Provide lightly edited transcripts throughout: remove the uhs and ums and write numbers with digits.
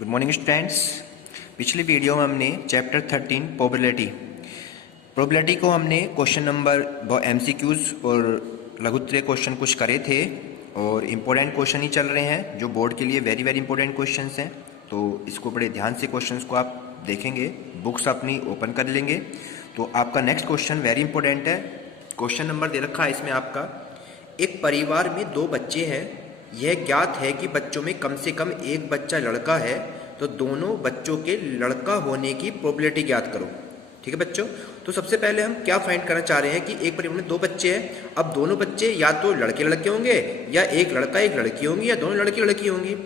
Good morning students. पिछली video में हमने चैप्टर 13 प्रोबेबिलिटी को हमने क्वेश्चन नंबर एमसीक्यूज और लघुत्तरीय क्वेश्चन कुछ करे थे और इम्पोर्टेंट क्वेश्चन ही चल रहे हैं जो बोर्ड के लिए वेरी वेरी इंपॉर्टेंट क्वेश्चंस हैं। तो इसको बड़े ध्यान से क्वेश्चंस को आप देखेंगे, बुक्स अपनी ओपन कर लेंगे। तो आपका नेक्स्ट क्वेश्चन वेरी इंपॉर्टेंट है। क्वेश्चन नंबर दे रखा है इसमें आपका, एक परिवार में 2 बच्चे हैं। यह ज्ञात है कि बच्चों में कम से कम एक बच्चा लड़का है, तो दोनों बच्चों के लड़का होने की प्रोबेबिलिटी ज्ञात करो। ठीक है बच्चों, तो सबसे पहले हम क्या फाइंड करना चाह रहे हैं कि एक परिवार में 2 बच्चे हैं। अब दोनों बच्चे या तो लड़के लड़के होंगे या एक लड़का एक लड़की होंगी या दोनों लड़की लड़की होंगी,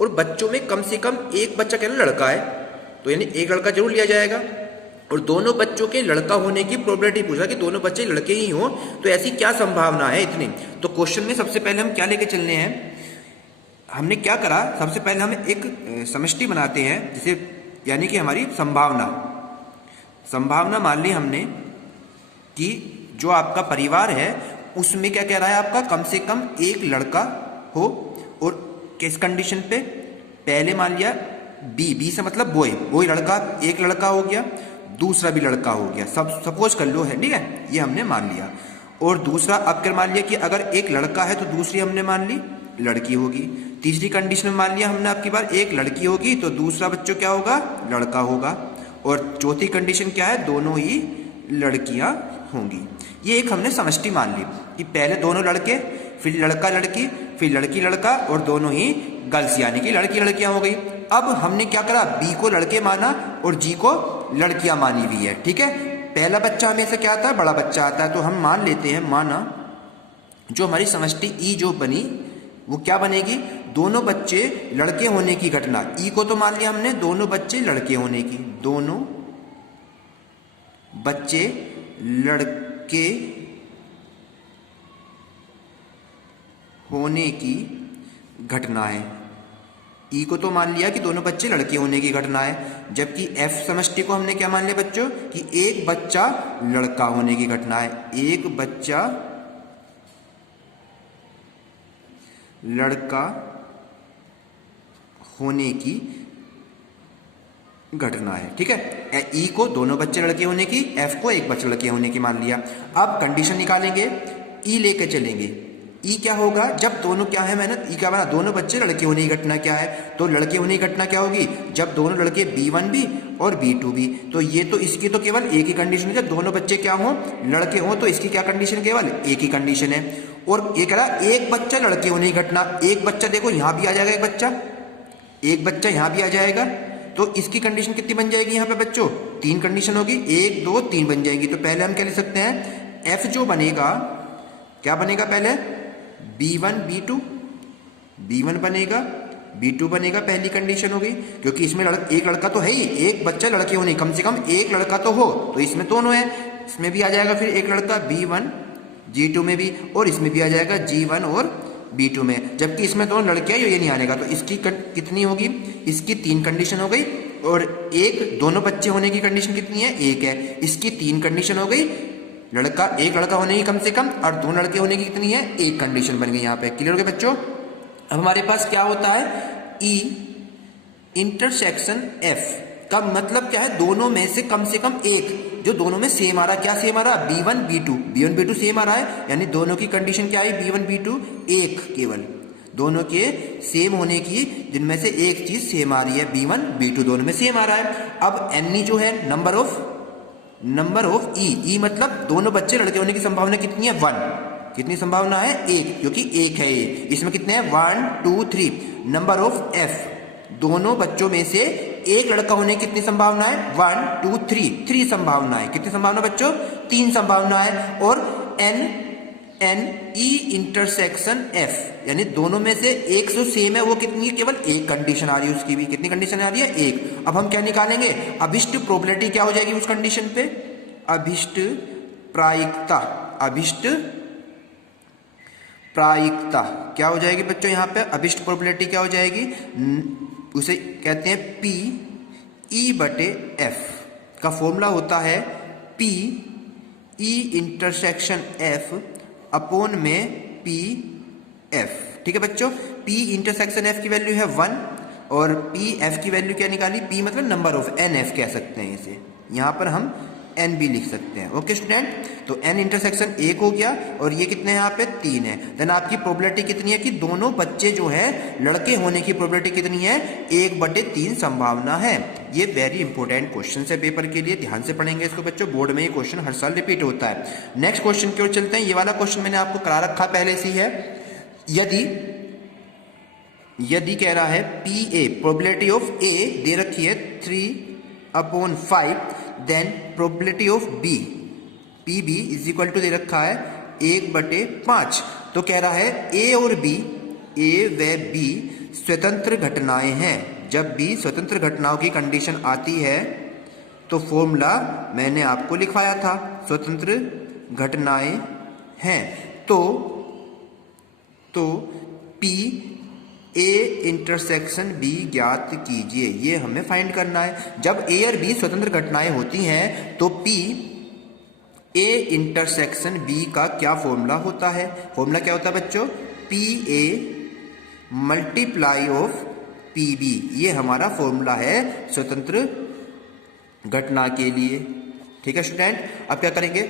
और बच्चों में कम से कम एक बच्चा कहना लड़का है, तो यानी एक लड़का जरूर लिया जाएगा। और दोनों बच्चों के लड़का होने की प्रोबेबिलिटी पूछा कि दोनों बच्चे लड़के ही हों, तो ऐसी क्या संभावना है इतनी। तो क्वेश्चन में सबसे पहले हम क्या लेके चलने हैं, हमने क्या करा, सबसे पहले हम एक समष्टि बनाते हैं, जिसे यानी कि हमारी संभावना मान ली हमने कि जो आपका परिवार है उसमें क्या कह रहा है, आपका कम से कम एक लड़का हो। और किस कंडीशन पे, पहले मान लिया बी से मतलब बॉय लड़का, एक लड़का हो गया, दूसरा भी लड़का हो गया, सब सपोज कर लो है, ठीक है, ये हमने मान लिया। और दूसरा अब क्या मान लिया कि अगर एक लड़का है तो दूसरी हमने मान ली लड़की होगी। तीसरी कंडीशन में मान लिया हमने आपकी बार एक लड़की होगी तो दूसरा बच्चों क्या होगा, लड़का होगा। और चौथी कंडीशन क्या है, दोनों ही लड़कियां होंगी। ये एक हमने समष्टि मान ली कि पहले दोनों लड़के, फिर लड़का लड़की, फिर लड़की लड़का, और दोनों ही गर्ल्स यानी कि लड़की लड़कियां हो गई। अब हमने क्या करा, बी को लड़के माना और जी को लड़कियां मानी हुई है। ठीक है, पहला बच्चा हमेशा क्या आता है, बड़ा बच्चा आता है, तो हम मान लेते हैं, माना जो हमारी समष्टि ई जो बनी वो क्या बनेगी, दोनों बच्चे लड़के होने की घटना। ई को तो मान लिया हमने दोनों बच्चे लड़के होने की, दोनों बच्चे लड़के होने की घटना है। ई को तो मान लिया कि दोनों बच्चे लड़के होने की घटना है, जबकि एफ समष्टि को हमने क्या मान लिया बच्चों कि एक बच्चा लड़का होने की घटना है, एक बच्चा लड़का होने की घटना है। ठीक है, ई को दोनों बच्चे लड़के होने की, एफ को एक बच्चा लड़के होने की मान लिया। अब कंडीशन निकालेंगे, ई लेके चलेंगे। ई क्या होगा, जब दोनों क्या है, मैंने ई क्या बना, दोनों बच्चे लड़के होने की घटना क्या है, तो लड़के होने की घटना क्या होगी, जब दोनों लड़के B1 भी और B2 भी। तो ये तो इसकी तो केवल एक ही कंडीशन है, जब दोनों बच्चे क्या हों, लड़के हों, तो इसकी क्या कंडीशन, केवल एक ही कंडीशन है। और ये कह रहा एक बच्चा लड़के होने की घटना, एक बच्चा देखो यहां भी आ जाएगा, एक बच्चा यहां भी आ जाएगा, तो इसकी कंडीशन कितनी बन जाएगी यहाँ पे बच्चों, 3 कंडीशन होगी, 1 2 3 बन जाएंगी। तो पहले हम क्या लिख सकते हैं, एफ जो बनेगा, क्या बनेगा, पहले B1 B1 बनेगा, B2 बनेगा, पहली कंडीशन हो गई, क्योंकि इसमें एक लड़का तो है ही, एक बच्चा लड़के होने, कम से कम एक लड़का तो हो, तो इसमें दोनों है, इसमें भी आ जाएगा फिर एक लड़का B1 G2 में भी, और इसमें भी आ जाएगा G1 और B2 में, जबकि इसमें दोनों लड़के हैं, ये नहीं आनेगा। तो इसकी कितनी होगी, इसकी 3 कंडीशन हो गई, और एक दोनों बच्चे होने की कंडीशन कितनी है, 1 है, इसकी 3 कंडीशन हो गई, लड़का एक लड़का होने की कम से कम, और 2 लड़के होने की कितनी है, 1 कंडीशन बन गई यहाँ पे। क्लियर हो गया बच्चों। अब हमारे पास क्या होता है, ई इंटरसेक्शन एफ का मतलब क्या है, दोनों में से कम एक जो दोनों में सेम आ रहा है। क्या सेम आ रहा है, B1 B2 सेम आ रहा है, यानी दोनों की कंडीशन क्या है, B1 B2 एक, केवल दोनों के सेम होने की, जिनमें से एक चीज सेम आ रही है, B1 B2 दोनों में सेम आ रहा है। अब एन जो है नंबर ऑफ ई मतलब दोनों बच्चे लड़के होने की संभावना कितनी है, 1। कितनी संभावना है, 1, क्योंकि एक है ये। इसमें कितने हैं, 1 2 3। नंबर ऑफ एफ, दोनों बच्चों में से एक लड़का होने की कितनी संभावना है, 1 2 3 संभावना है। कितनी संभावना बच्चों, 3 संभावना है। और एन ई इंटरसेक्शन एफ, यानी दोनों में से एक जो सेम है वो कितनी है, केवल एक कंडीशन आ रही है, उसकी भी कितनी कंडीशन आ रही है, 1। अब हम क्या निकालेंगे, अभिष्ट प्रोबेबिलिटी क्या हो जाएगी उस कंडीशन पे, अभिष्ट प्रायिकता क्या हो जाएगी बच्चों, यहाँ पे अभिष्ट प्रोबेबिलिटी क्या हो जाएगी, उसे कहते हैं P E/F का फॉर्मूला होता है P E intersection F upon में P F। ठीक है बच्चों, P इंटरसेक्शन F की वैल्यू है 1, और पी एफ की वैल्यू क्या निकाली, पी मतलब नंबर ऑफ, एन एफ कह सकते हैं इसे, यहाँ पर हम एन भी लिख सकते हैं। ओके स्टूडेंट, तो एन इंटरसेक्शन 1 हो गया और ये कितने हैं यहाँ पे 3 है। देन आपकी प्रोबेबिलिटी कितनी है कि दोनों बच्चे जो हैं लड़के होने की प्रोबेबिलिटी कितनी है, 1/3 संभावना है। ये वेरी इंपॉर्टेंट क्वेश्चन है पेपर के लिए, ध्यान से पढ़ेंगे इसको बच्चों, बोर्ड में ये क्वेश्चन हर साल रिपीट होता है। नेक्स्ट क्वेश्चन की ओर चलते हैं। ये वाला क्वेश्चन मैंने आपको करा रखा पहले से ही है। यदि कह रहा है P A, probability of A दे रखी है 3/5, then probability of B, P B is equal to दे रखा है 1/5। तो कह रहा है ए और बी, ए व बी स्वतंत्र घटनाएं हैं। जब भी स्वतंत्र घटनाओं की कंडीशन आती है तो फॉर्मूला मैंने आपको लिखवाया था, स्वतंत्र घटनाएं हैं तो पी ए इंटरसेक्शन बी ज्ञात कीजिए, ये हमें फाइंड करना है। जब ए और बी स्वतंत्र घटनाएं होती हैं तो पी ए इंटरसेक्शन बी का क्या फॉर्मूला होता है, फॉर्मूला क्या होता है बच्चों, P A multiply of P B, ये हमारा फॉर्मूला है स्वतंत्र घटना के लिए। ठीक है स्टूडेंट, अब क्या करेंगे,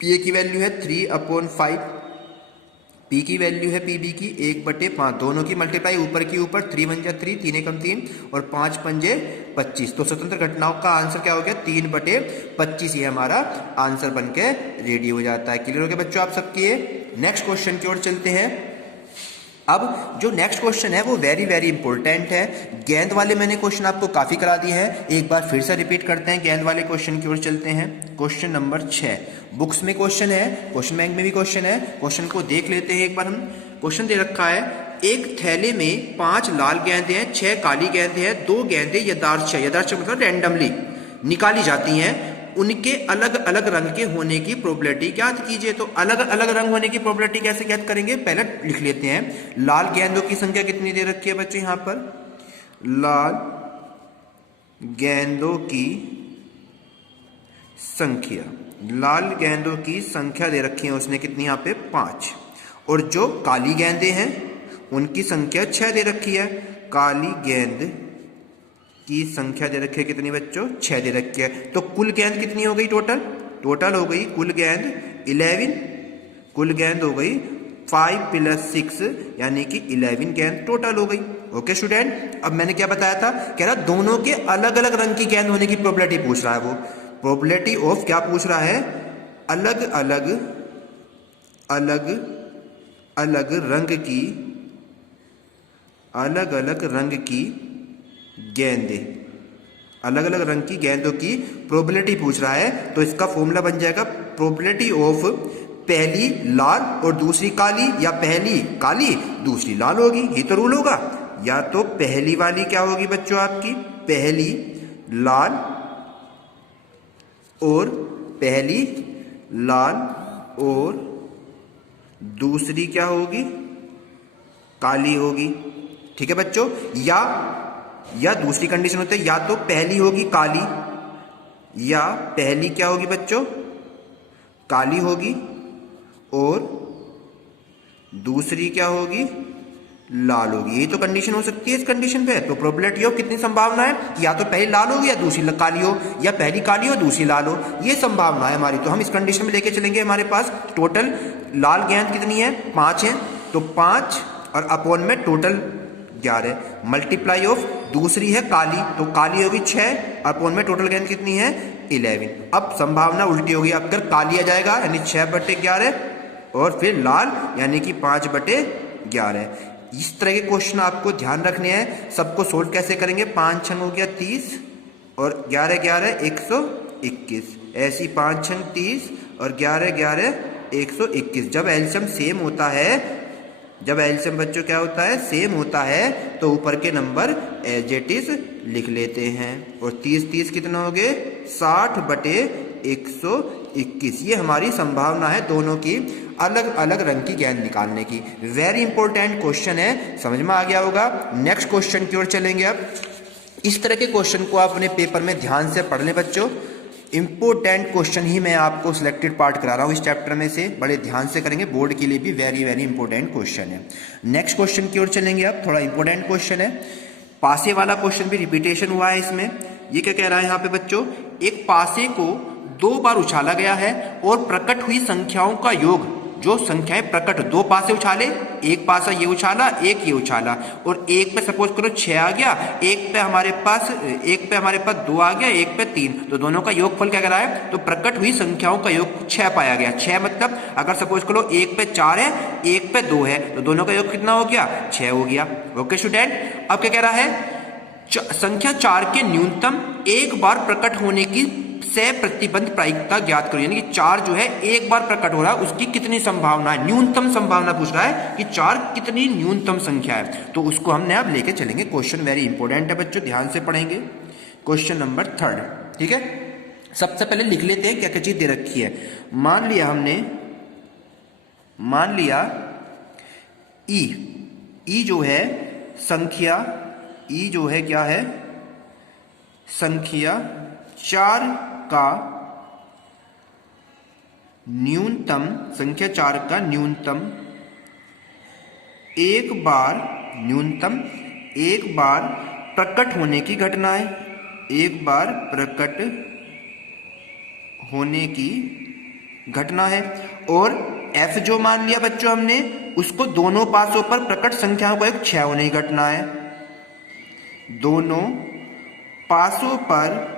पी ए की वैल्यू है 3/5, पी की वैल्यू है पी बी की 1/5, दोनों की मल्टीप्लाई ऊपर की ऊपर, 3 × 3, 3 × 3 और 5 × 25। तो स्वतंत्र घटनाओं का आंसर क्या हो गया, 3/25, ये हमारा आंसर बन के रेडी हो जाता है। क्लियर हो गया बच्चों आप सबके। नेक्स्ट क्वेश्चन की ओर चलते हैं। अब जो नेक्स्ट क्वेश्चन है वो वेरी वेरी इंपॉर्टेंट है। गेंद वाले मैंने क्वेश्चन आपको काफी करा दिए हैं, एक बार फिर से रिपीट करते हैं। गेंद वाले क्वेश्चन की ओर चलते हैं। क्वेश्चन नंबर 6 बुक्स में क्वेश्चन है, क्वेश्चन बैंक में भी क्वेश्चन है। क्वेश्चन को देख लेते हैं एक बार हम। क्वेश्चन दे रखा है, एक थैले में 5 लाल गेंदें हैं, 6 काली गेंदें हैं, 2 गेंदें यदार्थ मतलब रैंडमली निकाली जाती हैं, उनके अलग अलग रंग के होने की प्रोबेबिलिटी ज्ञात कीजिए। तो अलग अलग रंग होने की प्रोबेबिलिटी कैसे ज्ञात करेंगे, पहले लिख लेते हैं। लाल गेंदों की संख्या कितनी दे रखी है बच्चों, यहां पर लाल गेंदों की संख्या, लाल गेंदों की संख्या दे रखी है उसने कितनी, यहां पे 5। और जो काली गेंदें हैं उनकी संख्या 6 दे रखी है। काली गेंद की संख्या दे रखी है कितनी बच्चों, 6 दे रखी है। तो कुल गेंद कितनी हो गई, टोटल हो गई कुल गेंद 11, कुल गेंद हो गई 5 + 6 यानी कि 11 गेंद टोटल हो गई। ओके स्टूडेंट, अब मैंने क्या बताया था, कह रहा दोनों के अलग अलग रंग की गेंद होने की प्रोबेबिलिटी पूछ रहा है। वो प्रोबेबिलिटी ऑफ क्या पूछ रहा है, अलग अलग रंग की, अलग अलग रंग की गेंदें, अलग अलग रंग की गेंदों की प्रोबेबिलिटी पूछ रहा है। तो इसका फॉर्मूला बन जाएगा प्रोबेबिलिटी ऑफ पहली लाल और दूसरी काली, या पहली काली दूसरी लाल होगी, ये तो रूल होगा। या तो पहली वाली क्या होगी बच्चों आपकी, पहली लाल और पहली लाल और दूसरी क्या होगी, काली होगी। ठीक है बच्चों, या दूसरी कंडीशन होती है, या तो पहली होगी काली, या पहली क्या होगी बच्चों, काली होगी, और दूसरी क्या होगी, लाल होगी। यही तो कंडीशन हो सकती है इस कंडीशन पे। तो प्रोबेबिलिटी ऑफ कितनी संभावना है, या तो पहली लाल होगी या दूसरी काली हो, या पहली काली हो दूसरी लाल हो, ये संभावना है हमारी। तो हम इस कंडीशन में लेके चलेंगे। हमारे पास टोटल लाल गेंद कितनी है, 5 है, तो 5 और अपॉन में टोटल 11, मल्टीप्लाई ऑफ दूसरी है काली, तो काली होगी 6, अपॉन में टोटल गेंद कितनी है 11। अब संभावना उल्टी होगी, अब अगर काली आ जाएगा यानी 6/11 और फिर लाल यानी कि 5/11। इस तरह के क्वेश्चन आपको ध्यान रखने हैं। सबको सोल्व कैसे करेंगे, 5 छंग हो गया 30 और 11 11 121, ऐसी 5 छंग 30 और 11 11 121। जब एलसीएम सेम होता है, जब एलसीएम बच्चों क्या होता है, सेम होता है, तो ऊपर के नंबर एज इट इज लिख लेते हैं। और 30 30 कितना हो गए, 60/121। ये हमारी संभावना है दोनों की अलग अलग रंग की गेंद निकालने की। वेरी इंपॉर्टेंट क्वेश्चन है, समझ में आ गया होगा। नेक्स्ट क्वेश्चन की ओर चलेंगे। अब इस तरह के क्वेश्चन को आप अपने पेपर में ध्यान से पढ़ लें बच्चों। इंपॉर्टेंट क्वेश्चन ही मैं आपको सिलेक्टेड पार्ट करा रहा हूं इस चैप्टर में से, बड़े ध्यान से करेंगे, बोर्ड के लिए भी वेरी वेरी इंपॉर्टेंट क्वेश्चन है। नेक्स्ट क्वेश्चन की ओर चलेंगे। अब थोड़ा इंपॉर्टेंट क्वेश्चन है। पासे वाला क्वेश्चन भी रिपीटेशन हुआ है इसमें। ये क्या कह रहा है यहाँ पे बच्चों, एक पासे को 2 बार उछाला गया है और प्रकट हुई संख्याओं का योग, जो संख्याएं प्रकट, 2 पासे उछाले, एक पासा ये उछाला, एक ये उछाला, और एक पे सपोज करो 6 आ गया, एक पे हमारे पास 2 आ गया, एक पे 3, तो दोनों का योगफल क्या कह रहा है, तो प्रकट हुई संख्याओं का योग 6 पाया गया। 6 मतलब अगर सपोज करो एक पे 4 है, एक पे 2 है, तो दोनों का योग कितना हो गया, 6 हो गया। ओके स्टूडेंट, अब क्या कह रहा है, संख्या 4 के न्यूनतम एक बार प्रकट होने की से प्रतिबंध प्रायिकता ज्ञात करो, यानी कि 4 जो है एक बार प्रकट हो रहा है, उसकी कितनी संभावना है, न्यूनतम संभावना पूछ रहा है कि 4 कितनी न्यूनतम संख्या है, तो उसको हमने अब लेके चलेंगे। क्वेश्चन वेरी इंपॉर्टेंट है बच्चों, ध्यान से पढ़ेंगे। क्वेश्चन नंबर 3, ठीक है। सबसे पहले लिख लेते हैं क्या क्या चीज दे रखी है। मान लिया ई जो है संख्या, ई जो है क्या है, संख्या 4 का न्यूनतम, संख्या 4 का न्यूनतम एक बार प्रकट होने की घटना है, एक बार प्रकट होने की घटना है। और f जो मान लिया बच्चों हमने, उसको दोनों पासों पर प्रकट संख्याओं का एक 6 होने की घटना है। दोनों पासों पर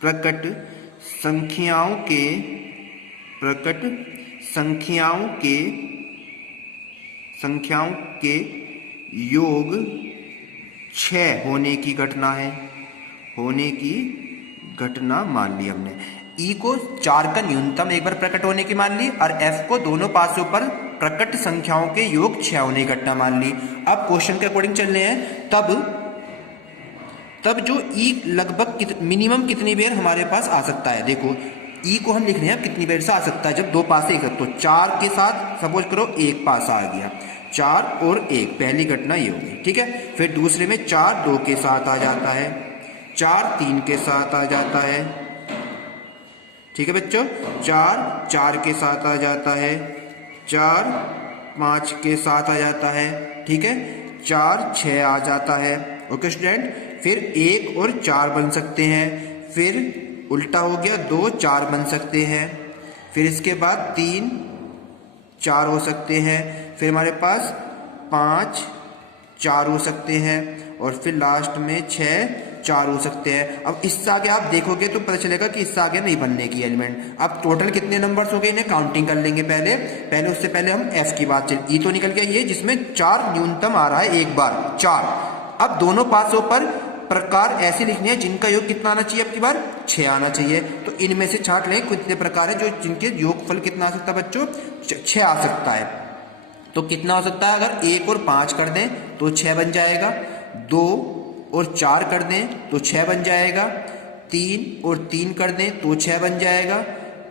प्रकट संख्याओं के योग 6 होने की घटना मान ली हमने। ई को 4 का न्यूनतम एक बार प्रकट होने की मान ली, और एफ को दोनों पासों पर प्रकट संख्याओं के योग 6 होने की घटना मान ली। अब क्वेश्चन के अकॉर्डिंग चलने हैं, तब जो ई लगभग मिनिमम कितनी बार हमारे पास आ सकता है। देखो ई को हम लिख रहे हैं कितनी बार से आ सकता है, जब 2 पासे एक, तो 4 के साथ सपोज करो एक पासा आ गया, 4 और 1, पहली घटना ये होगी, ठीक है। फिर दूसरे में 4 2 के साथ आ जाता है, 4 3 के साथ आ जाता है, ठीक है बच्चों, 4 4 के साथ आ जाता है, 4 5 के साथ आ जाता है, ठीक है, 4 6 आ जाता है। ओके स्टूडेंट, फिर 1 और 4 बन सकते हैं, फिर उल्टा हो गया 2 4 बन सकते हैं, फिर इसके बाद 3 4 हो सकते हैं, फिर हमारे पास 5 4 हो सकते हैं, और फिर लास्ट में 6 4 हो सकते हैं। अब इससे आगे आप देखोगे तो पता चलेगा कि इससे आगे नहीं बनने की एलिमेंट। अब टोटल कितने नंबर्स हो गए, इन्हें काउंटिंग कर लेंगे पहले उससे पहले हम एफ की बात चल। ई तो निकल गया ये, जिसमें 4 न्यूनतम आ रहा है एक बार, 4। अब दोनों पासों पर प्रकार ऐसे लिखने हैं जिनका योग कितना आना चाहिए, अब की बार 6 आना चाहिए। तो इनमें से छांट लें कितने प्रकार है जो जिनके योगफल कितना आ सकता है बच्चों, 6 आ सकता है। तो कितना हो सकता है, अगर 1 और 5 कर दें तो 6 बन जाएगा, 2 और 4 कर दें तो 6 बन जाएगा, 3 और 3 कर दें तो 6 बन जाएगा,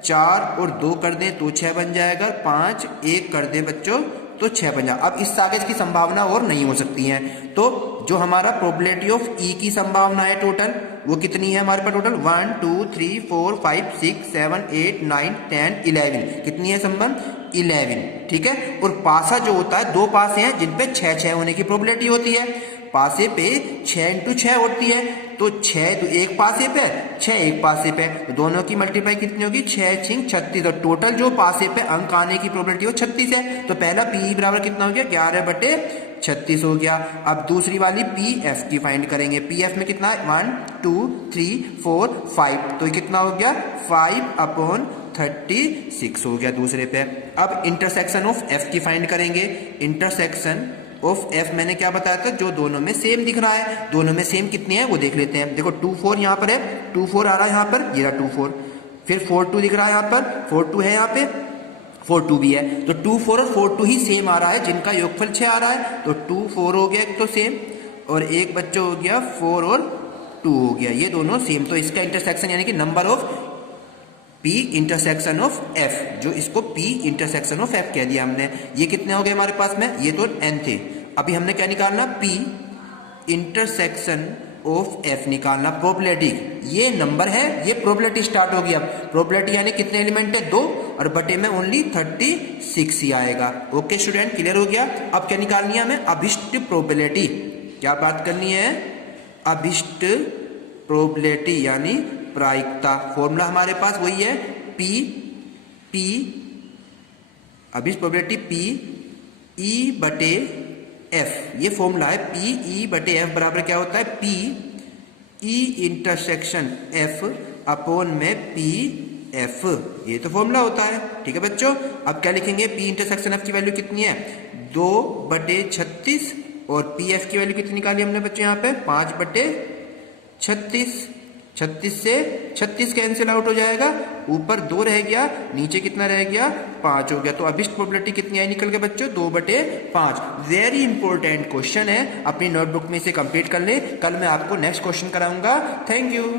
4 और 2 कर दें तो 6 बन जाएगा, 5 1 कर दें बच्चों तो 6 बन जाएगा। अब इससे आगे इसकी संभावना और नहीं हो सकती है। तो जो हमारा प्रोबेबिलिटी ऑफ ई की संभावना है टोटल, वो कितनी है हमारे पास टोटल, 1 2 3 4 5 6 7 8 9 10 11, कितनी है संबंध, 11, ठीक है। और पासा जो होता है, 2 पासे हैं जिन पे 6 6 होने की प्रोबेबिलिटी होती है, पासे पे 6 इंटू 6 होती है, तो 6 तो एक पासे पे, 6 एक पासे पे, तो दोनों की मल्टीप्लाई कितनी होगी, 6 6 36, तो टोटल जो पासे पे अंक आने की प्रोबेबिलिटी हो 36 है। तो पहला पी बराबर कितना हो गया, 11/36 हो गया। अब दूसरी वाली पी एफ की फाइंड करेंगे, पी एफ में कितना है, 1 2 3 4 5, तो कितना हो गया, 5/36 हो गया दूसरे पे। अब इंटरसेक्शन ऑफ एफ की फाइंड करेंगे, इंटरसेक्शन ऑफ एफ मैंने क्या बताया था, जो दोनों में सेम दिख रहा है, दोनों में सेम कितने हैं वो देख लेते हैं। देखो 2 4 यहाँ पर है, 2 4 आ रहा है यहाँ पर, ये रहा 2 4, फिर 4 2 दिख रहा है यहाँ पर, 4 2 है यहाँ पे, 4 2 भी है, तो 2 4 और 4 2 ही सेम आ रहा है, जिनका योगफल 6 आ रहा है। तो 2 4 हो गया एक तो सेम, और एक बच्चों हो गया 4 और 2 हो गया, ये दोनों सेम। तो इसका इंटरसेक्शन यानी कि number of P intersection of F, जो इसको P इंटरसेक्शन ऑफ F कह दिया हमने। ये कितने हो गए हमारे पास में, ये तो n थे। अभी हमने क्या निकालना, P इंटरसेक्शन ऑफ एफ निकालना, प्रोबेबिलिटी, ये नंबर है, ये प्रोबेबिलिटी स्टार्ट होगी। अब प्रोबेबिलिटी यानी कितने एलिमेंट है, 2, और बटे में ओनली 36 ही आएगा। ओके स्टूडेंट, क्लियर हो गया। अब क्या निकालनी है हमें, अभिष्ट प्रोबेबिलिटी। क्या बात करनी है, अभिष्ट प्रोबेबिलिटी यानी प्रायिकता। फॉर्मूला हमारे पास वही है, पी अभिष्ट प्रोबेबिलिटी पी ई बटे एफ, ये फॉर्मूला है। पी ई बटे एफ बराबर क्या होता है, P E intersection F upon में पी एफ, ये तो फॉर्मूला होता है। ठीक है बच्चों, अब क्या लिखेंगे, पी इंटरसेक्शन एफ की वैल्यू कितनी है, 2/36, और पी एफ की वैल्यू कितनी निकाली हमने बच्चों यहाँ पे, 5/36। 36 से 36 कैंसिल आउट हो जाएगा, ऊपर 2 रह गया, नीचे कितना रह गया, 5 हो गया। तो अभिष्ट प्रोबेबिलिटी कितनी आई निकल के बच्चों, 2/5। वेरी इंपॉर्टेंट क्वेश्चन है, अपनी नोटबुक में इसे कंप्लीट कर ले। कल मैं आपको नेक्स्ट क्वेश्चन कराऊंगा। Thank you.